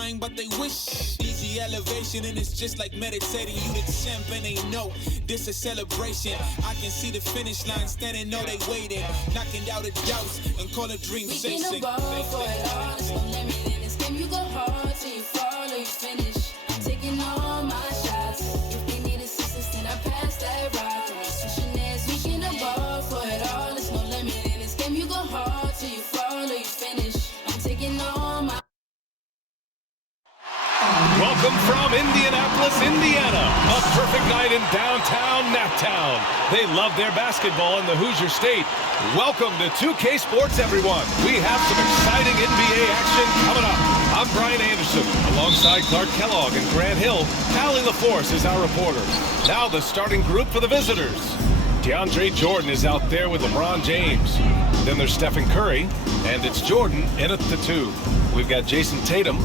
trying, but they wish. Easy elevation, and it's just like meditating. You the champ, and they know this a celebration. I can see the finish line, standing, know they waiting. Knocking out the doubts and call a dream chasing. We can ball for it all. There's no limit in this game. You go hard till you fall or you finish. I'm taking all my shots. If they need assistance, then I pass that rock. And they switching ends. We can ball for it all. There's no limit in this game. You go hard till you fall or you finish. I'm taking all my. Welcome from Indianapolis, Indiana. A perfect night in downtown Naptown. They love their basketball in the Hoosier State. Welcome to 2K Sports, everyone. We have some exciting NBA action coming up. I'm Brian Anderson, alongside Clark Kellogg and Grant Hill. Allie LaForce is our reporter. Now the starting group for the visitors. DeAndre Jordan is out there with LeBron James. Then there's Stephen Curry, and it's Jordan in at the 2. We've got Jason Tatum.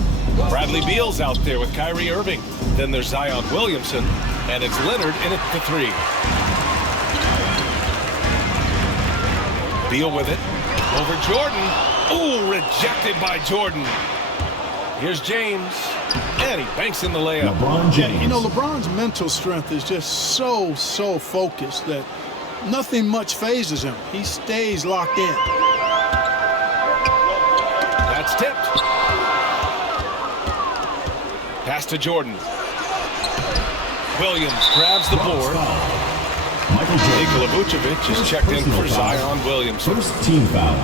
Bradley Beal's out there with Kyrie Irving. Then there's Zion Williamson, and it's Leonard in at the 3. Beal with it. Over Jordan. Ooh, rejected by Jordan. Here's James, and he banks in the layup. LeBron James. Yeah, you know, LeBron's mental strength is just so focused that nothing much phases him. He stays locked in. That's tipped. Pass to Jordan. Williams grabs the board. Nikola Vucevic is checked in for Zion Williamson. First team foul.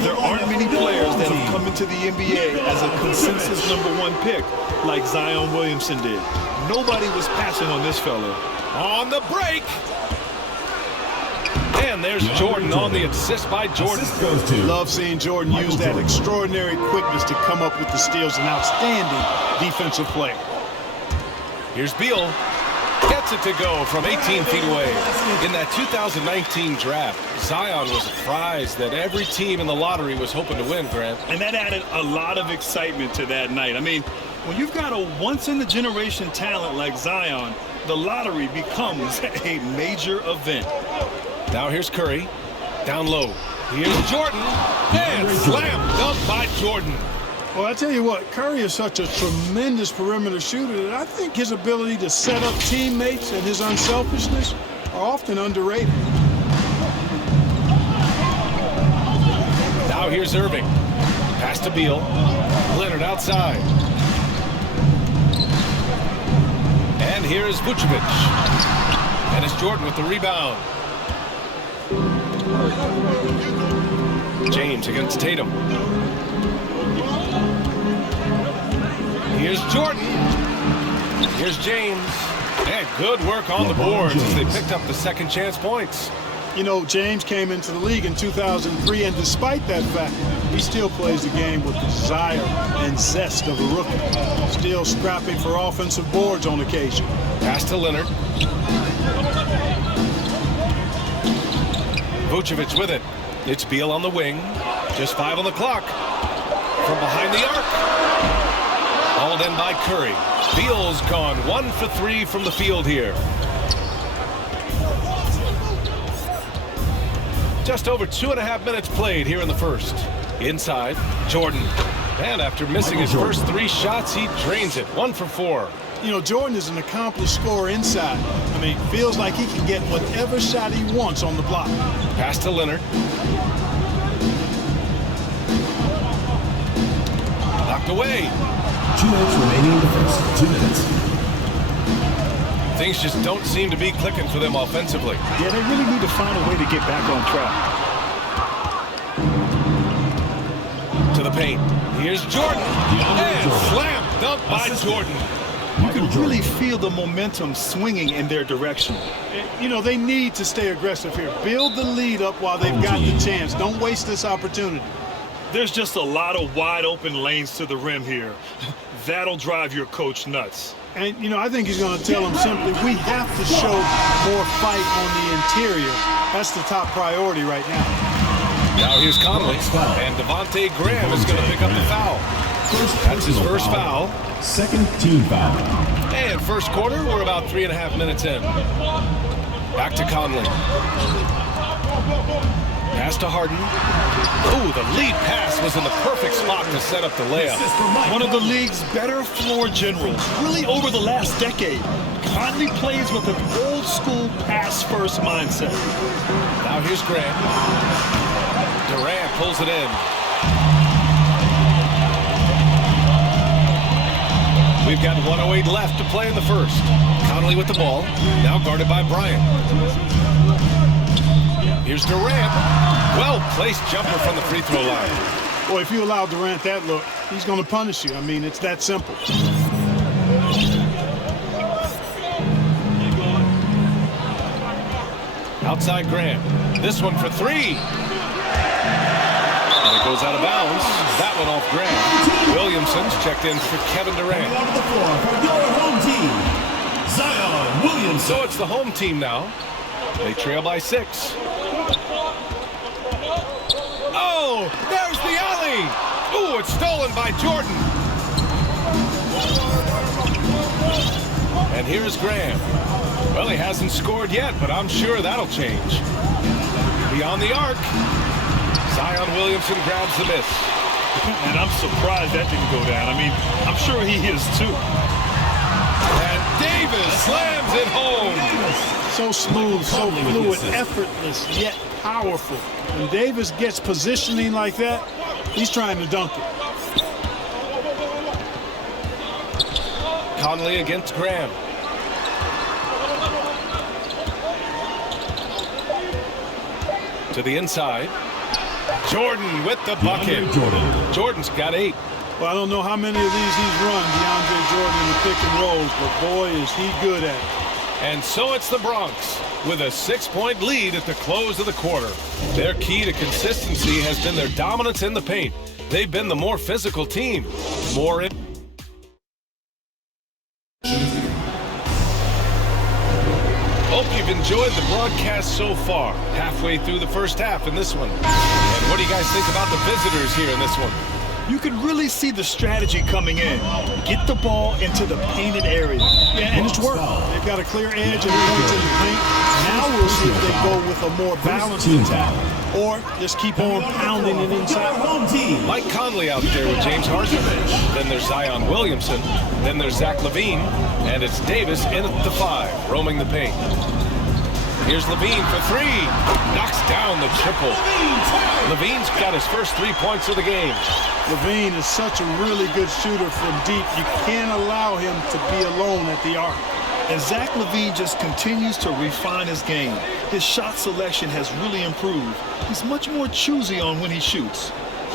There aren't many players that have come into the NBA as a consensus #1 pick like Zion Williamson did. Nobody was passing on this fella. On the break. And there's Jordan on the assist by Jordan. Love seeing Jordan use that extraordinary quickness to come up with the steals. An outstanding defensive player. Here's Beal. Gets it to go from 18 feet away. In that 2019 draft, Zion was a prize that every team in the lottery was hoping to win, Grant. And that added a lot of excitement to that night. I mean, when you've got a once-in-a-generation talent like Zion, the lottery becomes a major event. Now here's Curry. Down low. Here's Jordan. And slam dunk by Jordan. Well, I tell you what, Curry is such a tremendous perimeter shooter that I think his ability to set up teammates and his unselfishness are often underrated. Now here's Irving. Pass to Beal. Leonard outside. And here's Vucevic. And it's Jordan with the rebound. James against Tatum. Here's Jordan. Here's James. And good work on the boards as they picked up the second chance points. You know, James came into the league in 2003, and despite that fact, he still plays the game with desire and zest of a rookie. Still scrapping for offensive boards on occasion. Pass to Leonard. Vucevic with it. It's Beal on the wing. Just 5 on the clock. From behind the arc. Hauled in by Curry. Beal's gone 1 for 3 from the field here. Just over 2.5 minutes played here in the first. Inside, Jordan. And after missing his first 3 shots, he drains it. 1 for 4. You know, Jordan is an accomplished scorer inside. I mean, feels like he can get whatever shot he wants on the block. Pass to Leonard. Knocked away. 2 minutes remaining in the first. 2 minutes. Things just don't seem to be clicking for them offensively. Yeah, they really need to find a way to get back on track. To the paint. Here's Jordan. And slam dunk by Jordan. You can really feel the momentum swinging in their direction. You know, they need to stay aggressive here. Build the lead up while they've got the chance. Don't waste this opportunity. There's just a lot of wide open lanes to the rim here. That'll drive your coach nuts. And, you know, I think he's going to tell them simply, we have to show more fight on the interior. That's the top priority right now. Now here's Conley. And Devontae Graham is going to pick up the foul. That's his first foul. Second team foul. And first quarter, we're about 3.5 minutes in. Back to Conley. Pass to Harden. Oh, the lead pass was in the perfect spot to set up the layup. One of the league's better floor generals, really over the last decade. Conley plays with an old-school pass-first mindset. Now here's Grant. Durant pulls it in. We've got 1:08 left to play in the first. Conley with the ball, now guarded by Bryant. Here's Durant. Well-placed jumper from the free throw line. Boy, if you allow Durant that look, he's going to punish you. I mean, it's that simple. Outside Grant. This one for three. And it goes out of bounds. That one off Grant. Williamson's checked in for Kevin Durant. On the floor for your home team, Zion Williamson. So it's the home team now. They trail by 6. Oh, there's the alley. Ooh, it's stolen by Jordan. And here's Graham. Well, he hasn't scored yet, but I'm sure that'll change. Beyond the arc, Zion Williamson grabs the miss. And I'm surprised that didn't go down. I mean, I'm sure he is too. And Davis slams it home. So smooth, so fluid, effortless, yet powerful. When Davis gets positioning like that, he's trying to dunk it. Conley against Graham. To the inside. Jordan with the bucket. Jordan's got 8. Well, I don't know how many of these he's run, DeAndre Jordan, in the pick and rolls, but boy, is he good at it. And so it's the Bronx with a 6-point lead at the close of the quarter. Their key to consistency has been their dominance in the paint. They've been the more physical team. More in. Hope you've enjoyed the broadcast so far. Halfway through the first half in this one. And what do you guys think about the visitors here in this one? You can really see the strategy coming in. Get the ball into the painted area. Yeah, and it's worked. They've got a clear edge and points in the paint. Now we'll see if they go with a more balanced attack or just keep on pounding it inside. Mike Conley out there with James Harden. Then there's Zion Williamson. Then there's Zach LaVine. And it's Davis in at the 5, roaming the paint. Here's LaVine for 3. Knocks down the triple. LaVine's got his first 3 points of the game. LaVine is such a really good shooter from deep. You can't allow him to be alone at the arc. And Zach LaVine just continues to refine his game. His shot selection has really improved. He's much more choosy on when he shoots.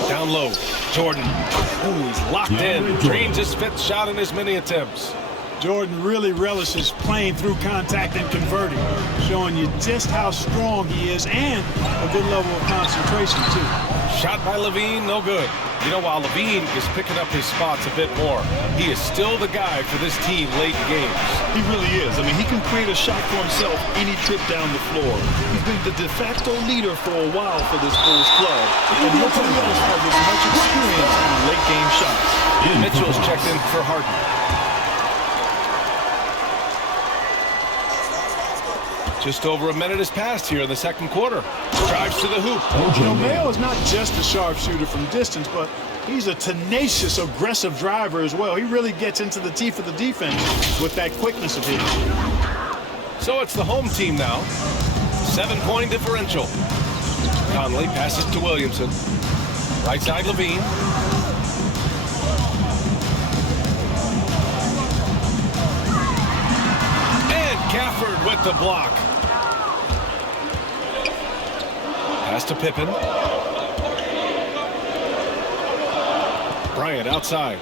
Down low, Jordan. Ooh, he's locked in. Drains his 5th shot in as many attempts. Jordan really relishes playing through contact and converting, showing you just how strong he is and a good level of concentration, too. Shot by LaVine, no good. You know, while LaVine is picking up his spots a bit more, he is still the guy for this team late in games. He really is. I mean, he can create a shot for himself any trip down the floor. He's been the de facto leader for a while for this Bulls club, and nobody else has as much experience on late game shots. Mitchell's checked in for Harden. Just over a minute has passed here in the second quarter. Drives to the hoop. Mayo is not just a sharpshooter from distance, but he's a tenacious, aggressive driver as well. He really gets into the teeth of the defense with that quickness of his. So it's the home team now. 7-point differential. Conley passes to Williamson. Right side LaVine. And Gafford with the block. Pass to Pippen. Bryant outside.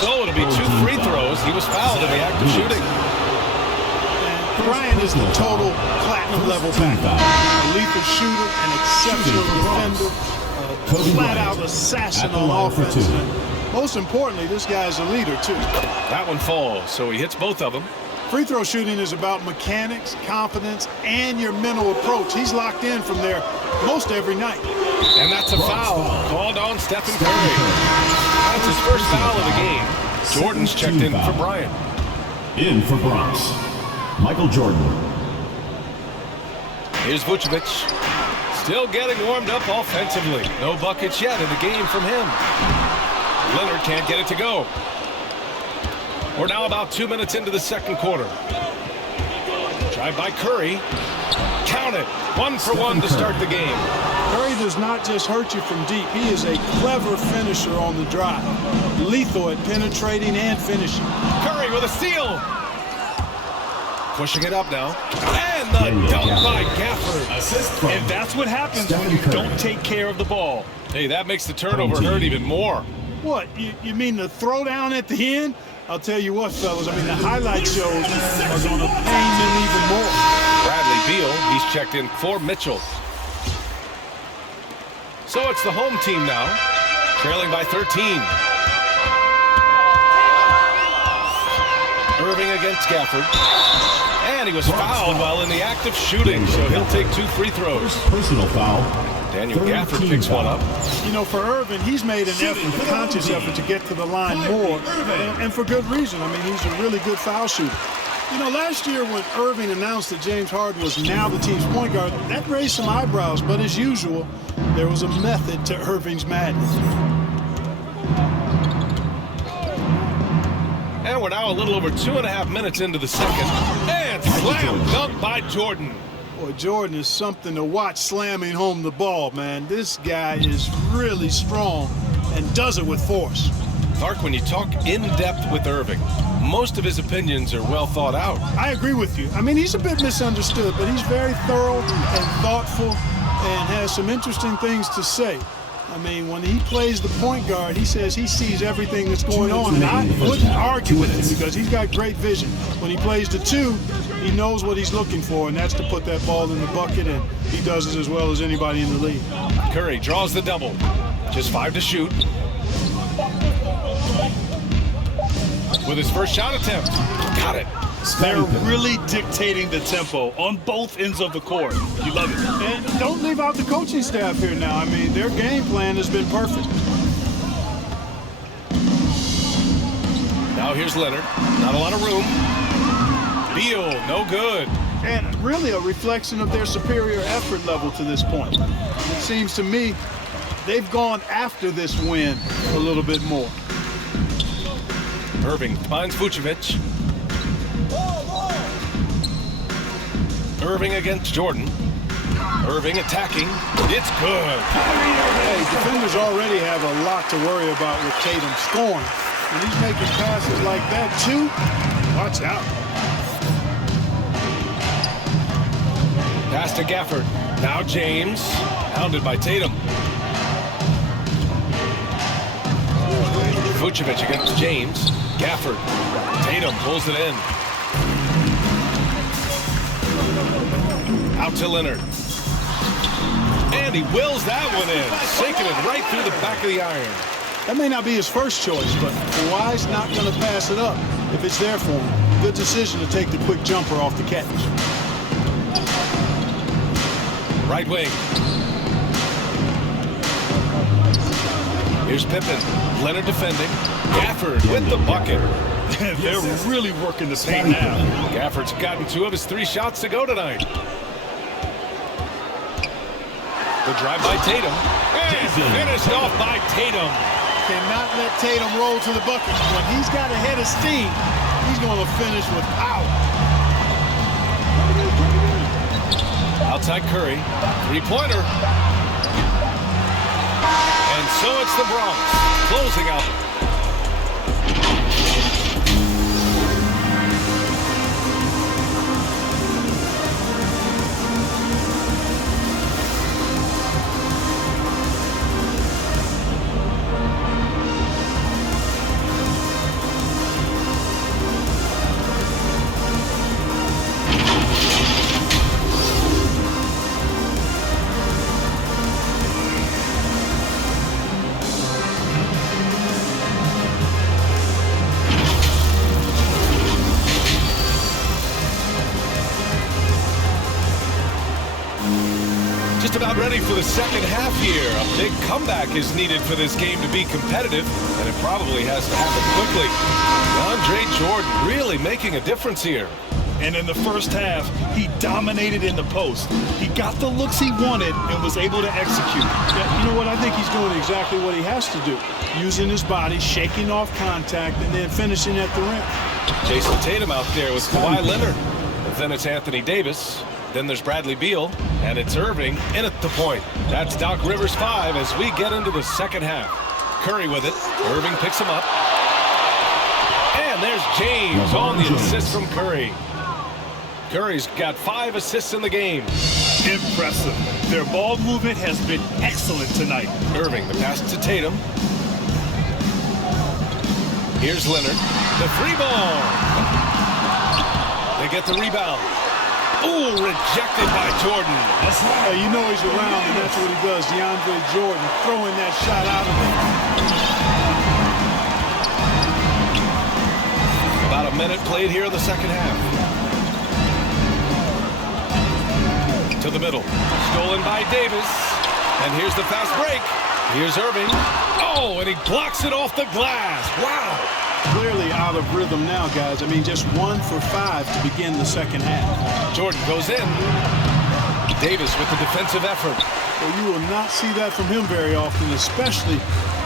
So it'll be 2 free throws. He was fouled in the act of shooting. And Bryant is the total platinum level package. A lethal shooter, an exceptional defender, a flat-out assassin on offense. And most importantly, this guy's a leader, too. That one falls, so he hits both of them. Free throw shooting is about mechanics, confidence, and your mental approach. He's locked in from there most every night. And that's a foul called on Stephen Curry. That's his first foul of the game. Jordan's checked in for Bryant. In for Bronx, Michael Jordan. Here's Vucevic. Still getting warmed up offensively. No buckets yet in the game from him. Leonard can't get it to go. We're now about 2 minutes into the second quarter. Drive by Curry. Count it. 1 for 1 to start the game. Curry does not just hurt you from deep. He is a clever finisher on the drive. Lethal at penetrating and finishing. Curry with a steal. Pushing it up now. And the dunk by Gafford. And that's what happens when you don't take care of the ball. Hey, that makes the turnover hurt even more. What, you mean the throwdown at the end? I'll tell you what, fellas, I mean, the highlight shows are going to pain them even more. Bradley Beal, he's checked in for Mitchell. So it's the home team now, trailing by 13. Irving against Gafford. And he was fouled while in the act of shooting, so he'll take 2 free throws. Personal foul. Daniel Gafford picks one up. You know, for Irving, he's made an effort, a conscious effort to get to the line more, and for good reason. I mean, he's a really good foul shooter. You know, last year when Irving announced that James Harden was now the team's point guard, that raised some eyebrows, but as usual, there was a method to Irving's madness. And we're now a little over 2.5 minutes into the second. And slam dunk by Jordan. Boy, Jordan is something to watch slamming home the ball, man. This guy is really strong and does it with force. Clark, when you talk in depth with Irving, most of his opinions are well thought out. I agree with you. I mean, he's a bit misunderstood, but he's very thorough and thoughtful and has some interesting things to say. I mean, when he plays the point guard, he says he sees everything that's going on, and I wouldn't argue with him because he's got great vision. When he plays the 2, he knows what he's looking for, and that's to put that ball in the bucket, and he does it as well as anybody in the league. Curry draws the double. Just 5 to shoot. With his first shot attempt. Got it. They're really dictating the tempo on both ends of the court. You love it. And don't leave out the coaching staff here now. I mean, their game plan has been perfect. Now here's Leonard. Not a lot of room. Beal, no good. And really a reflection of their superior effort level to this point. It seems to me they've gone after this win a little bit more. Irving finds Vucevic. Irving against Jordan. Irving attacking. It's good. Hey, defenders already have a lot to worry about with Tatum scoring. When he's making passes like that, too, watch out. Pass to Gafford. Now James. Hounded by Tatum. Vucevic against James. Gafford. Tatum pulls it in. Out to Leonard. And he wills that one in, sinking it right through the back of the iron. That may not be his first choice, but Kawhi's not going to pass it up if it's there for him. Good decision to take the quick jumper off the catch. Right wing. Here's Pippen. Leonard defending. Gafford with the bucket. They're really working the paint now. Gafford's gotten 2 of his 3 shots to go tonight. The drive by Tatum. And finished off by Tatum. Cannot let Tatum roll to the bucket. When he's got a head of steam, he's going to finish with power. Outside Curry. 3-pointer. And so it's the Bronx closing out. Just about ready for the second half here. A big comeback is needed for this game to be competitive, and it probably has to happen quickly. DeAndre Jordan really making a difference here. And in the first half, he dominated in the post. He got the looks he wanted and was able to execute. Yeah, you know what? I think he's doing exactly what he has to do. Using his body, shaking off contact, and then finishing at the rim. Jason Tatum out there with Kawhi Leonard. And then it's Anthony Davis. Then there's Bradley Beal. And it's Irving in at the point. That's Doc Rivers 5 as we get into the second half. Curry with it. Irving picks him up. And there's James on the assist from Curry. Curry's got 5 assists in the game. Impressive. Their ball movement has been excellent tonight. Irving, the pass to Tatum. Here's Leonard. The free ball. They get the rebound. Ooh, rejected by Jordan. You know he's around, and that's what he does. DeAndre Jordan throwing that shot out of there. About a minute played here in the second half. To the middle. Stolen by Davis. And here's the fast break. Here's Irving. Oh, and he blocks it off the glass. Wow. Clearly out of rhythm now, guys. I mean, just 1 for 5 to begin the second half. Jordan goes in. Davis with the defensive effort. Well, you will not see that from him very often, especially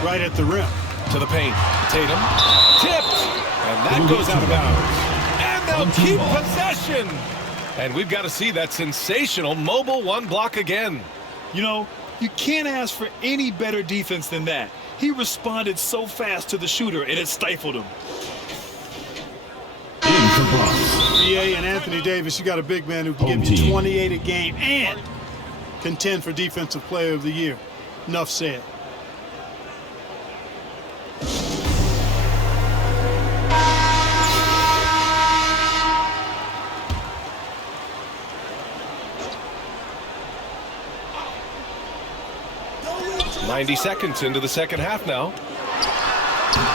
right at the rim. To the paint. Tatum. Tipped. And that goes out of bounds. And they'll keep possession. And we've got to see that sensational mobile one block again. You know, you can't ask for any better defense than that. He responded so fast to the shooter, and it stifled him. BA and Anthony Davis, you got a big man who can give you 28 a game and contend for Defensive Player of the Year. Enough said. .90 seconds into the second half now.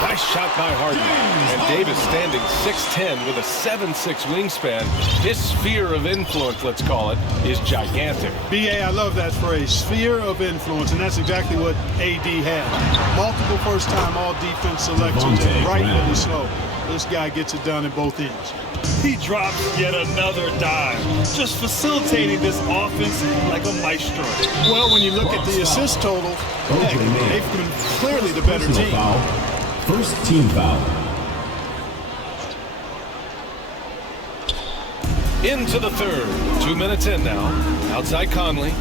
Nice shot by Harden. And Davis standing 6'10" with a 7'6" wingspan. His sphere of influence, let's call it, is gigantic. BA, I love that phrase, sphere of influence, and that's exactly what AD has. Multiple first-time all-defense selections, and rightfully so. This guy gets it done at both ends. He drops yet another dive, just facilitating this offense like a maestro. Well, when you look at the assist total, they've been clearly the better team. First team foul. Into the third. 2 minutes in now. Outside Conley.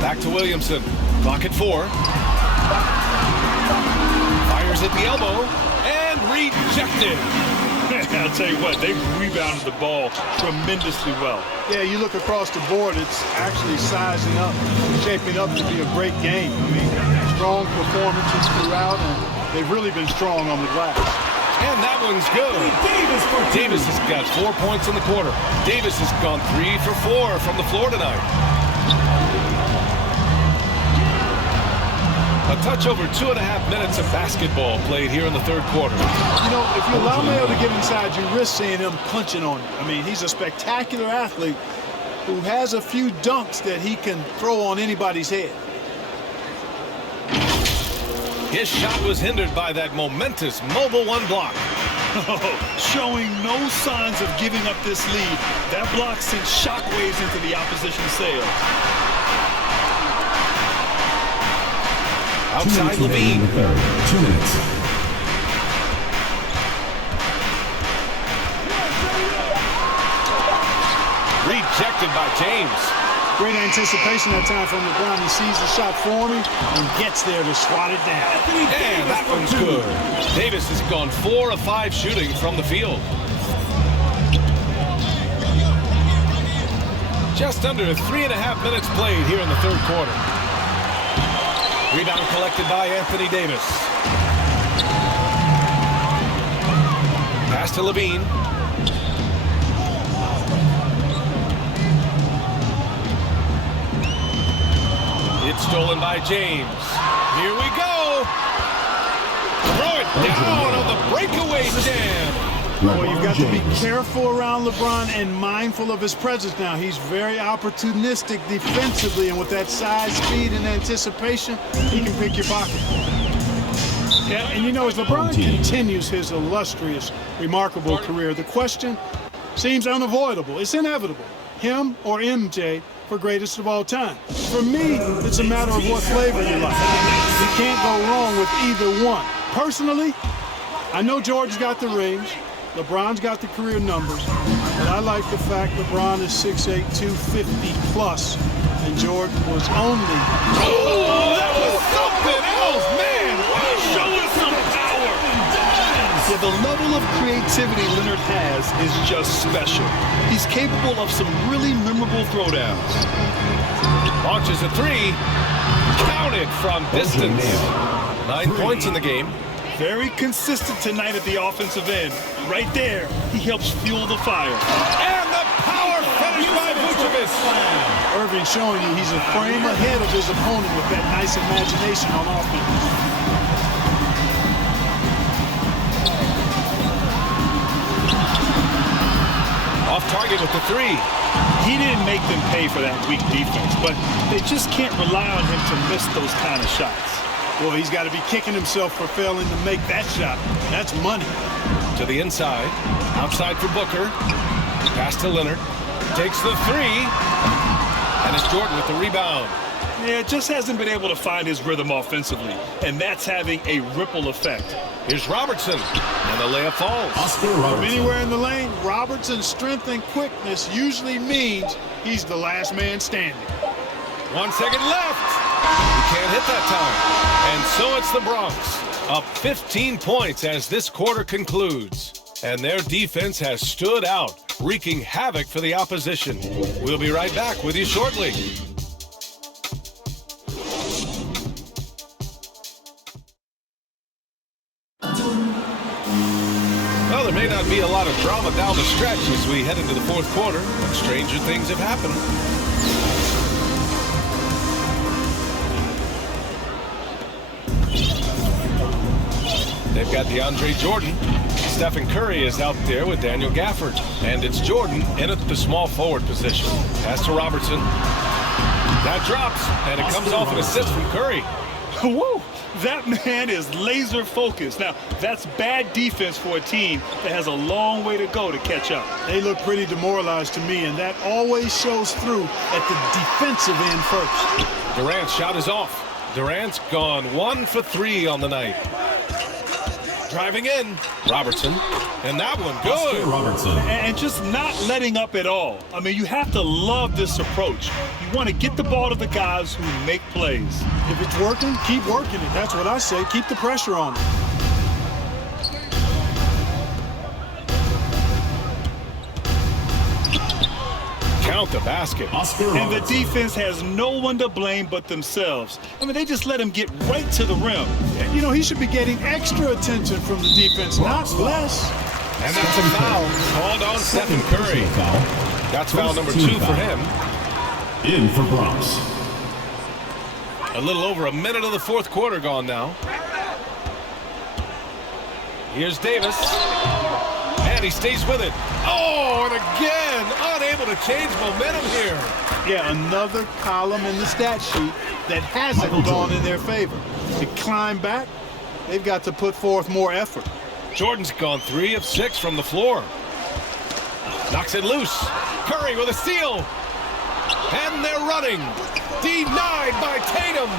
Back to Williamson. Clock at 4. Fires at the elbow. And rejected. I'll tell you what, they've rebounded the ball tremendously well. Yeah, you look across the board, it's actually sizing up, shaping up to be a great game. I mean, strong performances throughout, and they've really been strong on the glass. And that one's good. Davis has got 4 points in the quarter. Davis has gone 3 for 4 from the floor tonight. A touch over 2.5 minutes of basketball played here in the third quarter. You know, if you allow Mayo to get inside, you risk seeing him punching on you. I mean, he's a spectacular athlete who has a few dunks that he can throw on anybody's head. His shot was hindered by that momentous mobile one block. Showing no signs of giving up this lead. That block sent shockwaves into the opposition's sails. Outside Levine. 2 minutes. Rejected by James. Great anticipation that time from LeBron. He sees the shot forming and gets there to swat it down. And that one's good. Davis has gone 4 of 5 shooting from the field. Just under 3.5 minutes played here in the third quarter. Rebound collected by Anthony Davis. Pass to Levine. It's stolen by James. Here we go. Throw it down on the breakaway jam. Well, you've got to be careful around LeBron and mindful of his presence now. He's very opportunistic defensively, and with that size, speed, and anticipation, he can pick your pocket. Yeah, and you know, as LeBron continues his illustrious, remarkable career, the question seems unavoidable. It's inevitable. Him or MJ for greatest of all time. For me, it's a matter of what flavor you like. You can't go wrong with either one. Personally, I know Jordan's got the rings, LeBron's got the career numbers, but I like the fact LeBron is 6'8", 250 plus, and Jordan was only... Oh, that was something else, man! Show us some power! Yeah, the level of creativity Leonard has is just special. He's capable of some really memorable throwdowns. Launches a three. Counted from distance. 9 points in the game. Very consistent tonight at the offensive end. Right there, he helps fuel the fire. And the power finish by Vucevic. Irving showing you he's a frame ahead of his opponent with that nice imagination on offense. Off target with the three. He didn't make them pay for that weak defense, but they just can't rely on him to miss those kind of shots. Boy, he's got to be kicking himself for failing to make that shot. That's money. To the inside. Outside for Booker. Pass to Leonard. Takes the three. And it's Jordan with the rebound. Yeah, just hasn't been able to find his rhythm offensively, and that's having a ripple effect. Here's Robertson, and the layup falls. From anywhere in the lane, Robertson's strength and quickness usually means he's the last man standing. 1 second left. He can't hit that time. And so it's the Bronx, up 15 points as this quarter concludes. And their defense has stood out, wreaking havoc for the opposition. We'll be right back with you shortly. Well, there may not be a lot of drama down the stretch as we head into the fourth quarter, but stranger things have happened. They've got DeAndre Jordan. Stephen Curry is out there with Daniel Gafford. And it's Jordan in at the small forward position. Pass to Robertson. That drops, and it comes off an assist from Curry. Woo! That man is laser focused. Now, that's bad defense for a team that has a long way to go to catch up. They look pretty demoralized to me, and that always shows through at the defensive end first. Durant's shot is off. Durant's gone 1 for 3 on the night. Driving in, Robertson, and that one good. Robertson. And just not letting up at all. I mean, you have to love this approach. You want to get the ball to the guys who make plays. If it's working, keep working it. That's what I say. Keep the pressure on it. Count the basket. And the defense has no one to blame but themselves. I mean, they just let him get right to the rim. You know, he should be getting extra attention from the defense, not less. And that's a foul called on Stephen Curry. That's foul number 2 for him. In for Bronx. A little over a minute of the fourth quarter gone now. Here's Davis. And he stays with it. Oh, and again, unable to change momentum here. Yeah, another column in the stat sheet that hasn't gone in their favor. To climb back, they've got to put forth more effort. Jordan's gone 3 of 6 from the floor. Knocks it loose. Curry with a steal. And they're running. Denied by Tatum.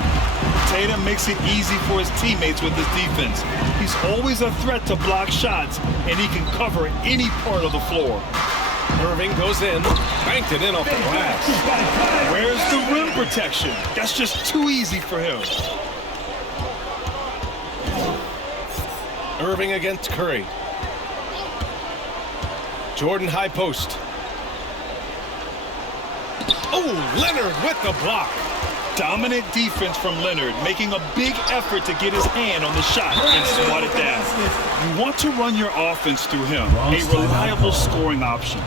Tatum makes it easy for his teammates with his defense. He's always a threat to block shots, and he can cover any part of the floor. Irving goes in, banked it in off the glass. Where's the rim protection? That's just too easy for him. Irving against Curry. Jordan high post. Oh, Leonard with the block. Dominant defense from Leonard, making a big effort to get his hand on the shot and swat it down. You want to run your offense through him, a reliable scoring option.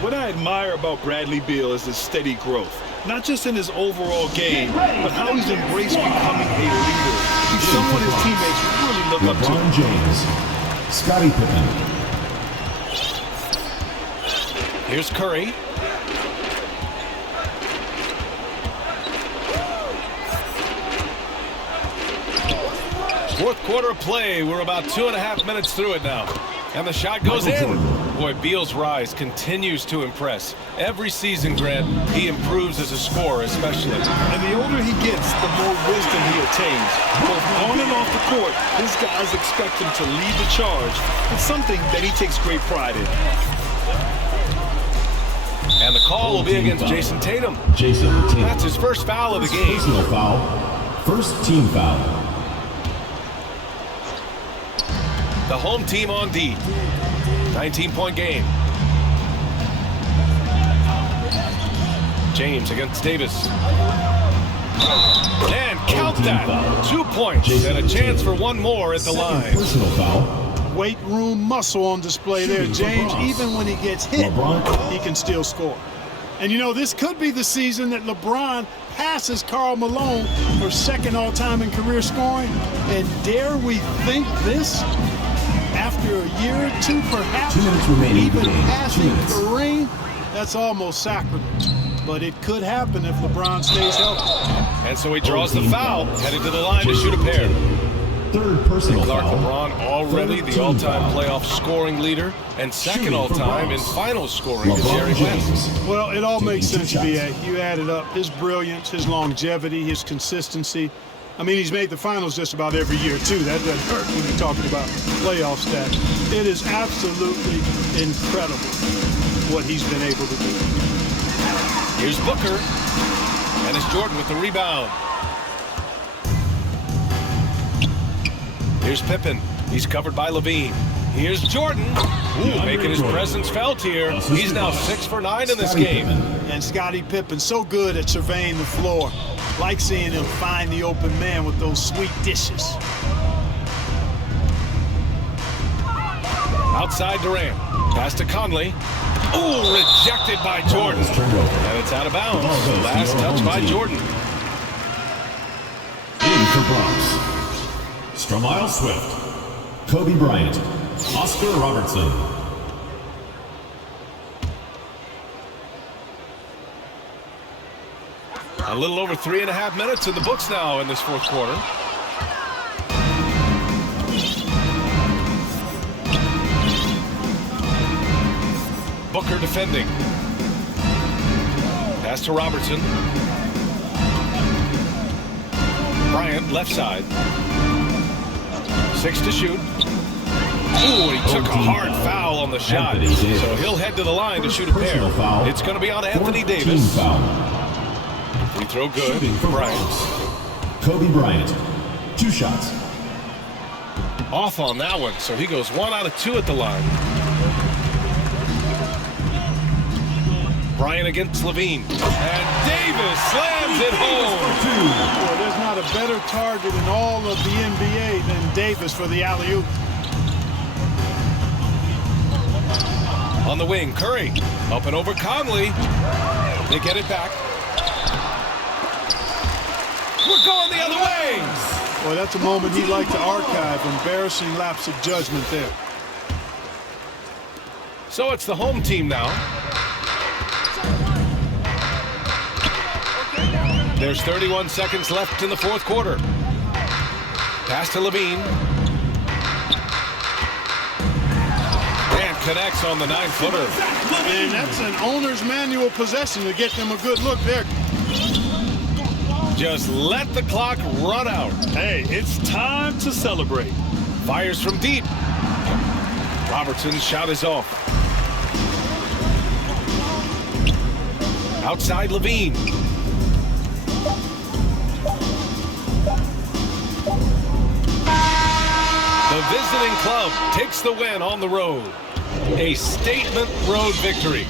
What I admire about Bradley Beal is his steady growth, not just in his overall game, but how he's embraced becoming a leader. He's someone his teammates really look up to. LeBron James, Scottie Pippen. Here's Curry. Fourth quarter of play. We're about 2.5 minutes through it now. And the shot goes in. Boy, Beal's rise continues to impress. Every season, Grant, he improves as a scorer, especially. And the older he gets, the more wisdom he attains. Both on and off the court, his guys expect him to lead the charge. It's something that he takes great pride in. And the call will be against Jason Tatum. That's his first foul of the game. Personal foul. First team foul. The home team on D. 19-point game. James against Davis. And count that. 2 points and a chance for one more at the line. Personal foul. Weight room muscle on display there, James. Even when he gets hit, he can still score. And you know, this could be the season that LeBron passes Karl Malone for second all-time in career scoring. And dare we think this? After a year or two, perhaps, 2 minutes remaining. even passing Kareem, that's almost sacrilege. But it could happen if LeBron stays healthy. And so he draws the foul, headed to the line to shoot a pair. Third personal Clark foul. LeBron already the all-time playoff scoring leader and second all-time in finals scoring to Jerry West. Well, it all makes sense, B.A. You added up his brilliance, his longevity, his consistency. I mean, he's made the finals just about every year, too. That doesn't hurt when you're talking about playoff stats. It is absolutely incredible what he's been able to do. Here's Booker. And it's Jordan with the rebound. Here's Pippen. He's covered by Levine. Here's Jordan. Ooh, making his presence felt here. He's now 6 for 9 in this game. And Scottie Pippen, so good at surveying the floor. Like seeing him find the open man with those sweet dishes. Outside Durant. Pass to Conley. Ooh, rejected by Jordan. And it's out of bounds. Last touch by Jordan. In for Bronx. Stromile Swift. Kobe Bryant. Oscar Robertson. A little over 3.5 minutes in the books now in this fourth quarter. Booker defending. Pass to Robertson. Bryant left side. 6 to shoot. Ooh, he took a hard foul on the shot. So he'll head to the line to shoot a pair. It's going to be on Anthony Davis. Free throw good for Bryant. Kobe Bryant. 2 shots. Off on that one, so he goes 1 out of 2 at the line. Bryant against Levine. And Davis slams it home. Well, there's not a better target in all of the NBA than Davis for the alley-oop. On the wing, Curry. Up and over Conley. They get it back. We're going the other way. Boy, that's a moment he'd like to archive. Embarrassing lapse of judgment there. So it's the home team now. There's 31 seconds left in the fourth quarter. Pass to Levine. And connects on the 9-footer. And that's an owner's manual possession to get them a good look there. Just let the clock run out. Hey, it's time to celebrate. Fires from deep. Robertson's shot is off. Outside Levine. The visiting club takes the win on the road. A statement road victory.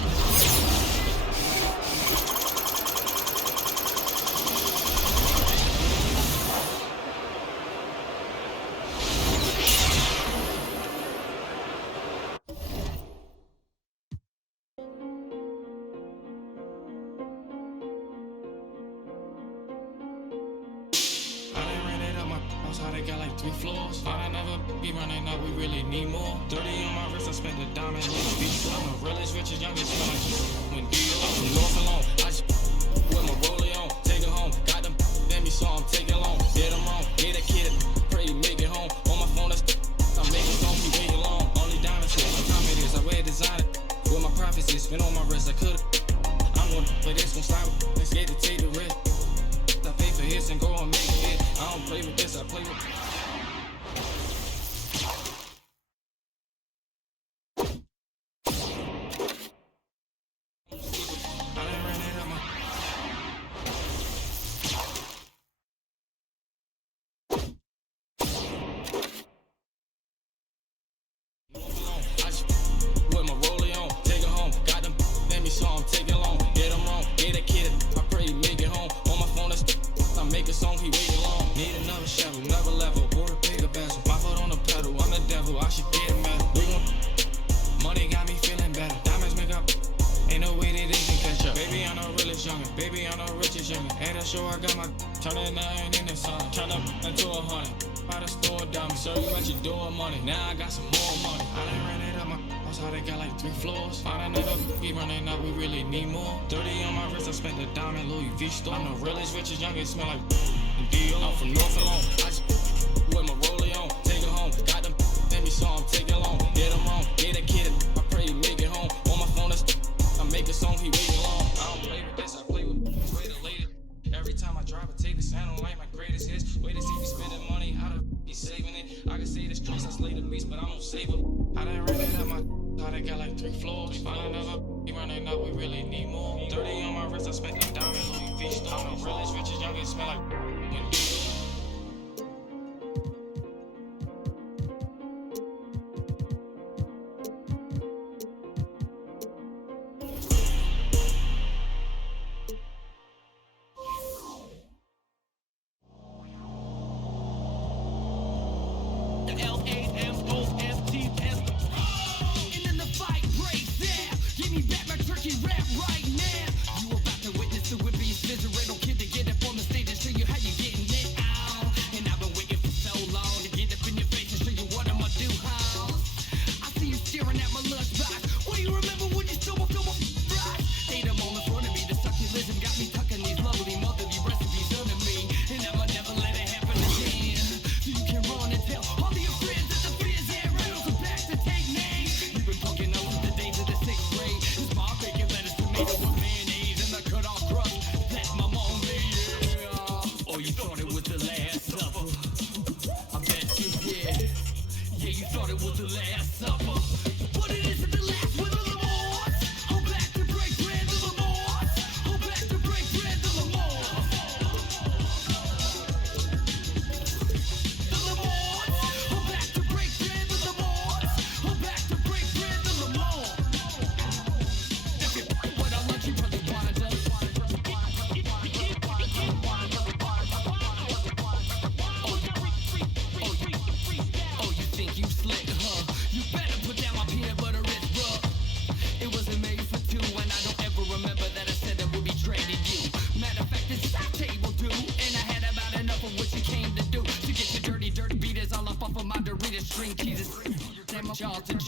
How they got like 3 floors. I never be running up, we really need more. 30 on my wrist, I spend a diamond in the beach. I'm the realest, richest, youngest, smell like when Dio. I'm north alone, I just with my rollie on. Take it home, got them, let me so I'm taking long. Get them wrong, get a kid, pray make it home. spin on my wrist, I could've. I'm gonna play this, gon' stop. Let's get to take the risk. I pay for hits and go and make it hit. I don't play with this, I play with. Now I got some more money. I done ran it up my house, how they got like 3 floors. Find another be running out, we really need more. 30 on my wrist, I spent the diamond Louis V store. I'm the realest, richest, youngest, smell like Dior. I'm from North Alone, I just with my rollie on. Take it home, got them let me saw I'm taking long. Get them wrong, get a kid, I pray he make it home. On my phone, I make a song, he waiting long. I don't play with this, I play with way to later. Every time I drive, I take the sound like my greatest hits. Way to see me spending money, how to be saving it. I can say the streets, I slay the beast, but I don't save it. I done ran it up my how they got like 3 floors. Find another be running out, we really need more. 30 on my wrist, I spent the diamond Louis V store. I'm the realest, richest, youngest, smell like Charles and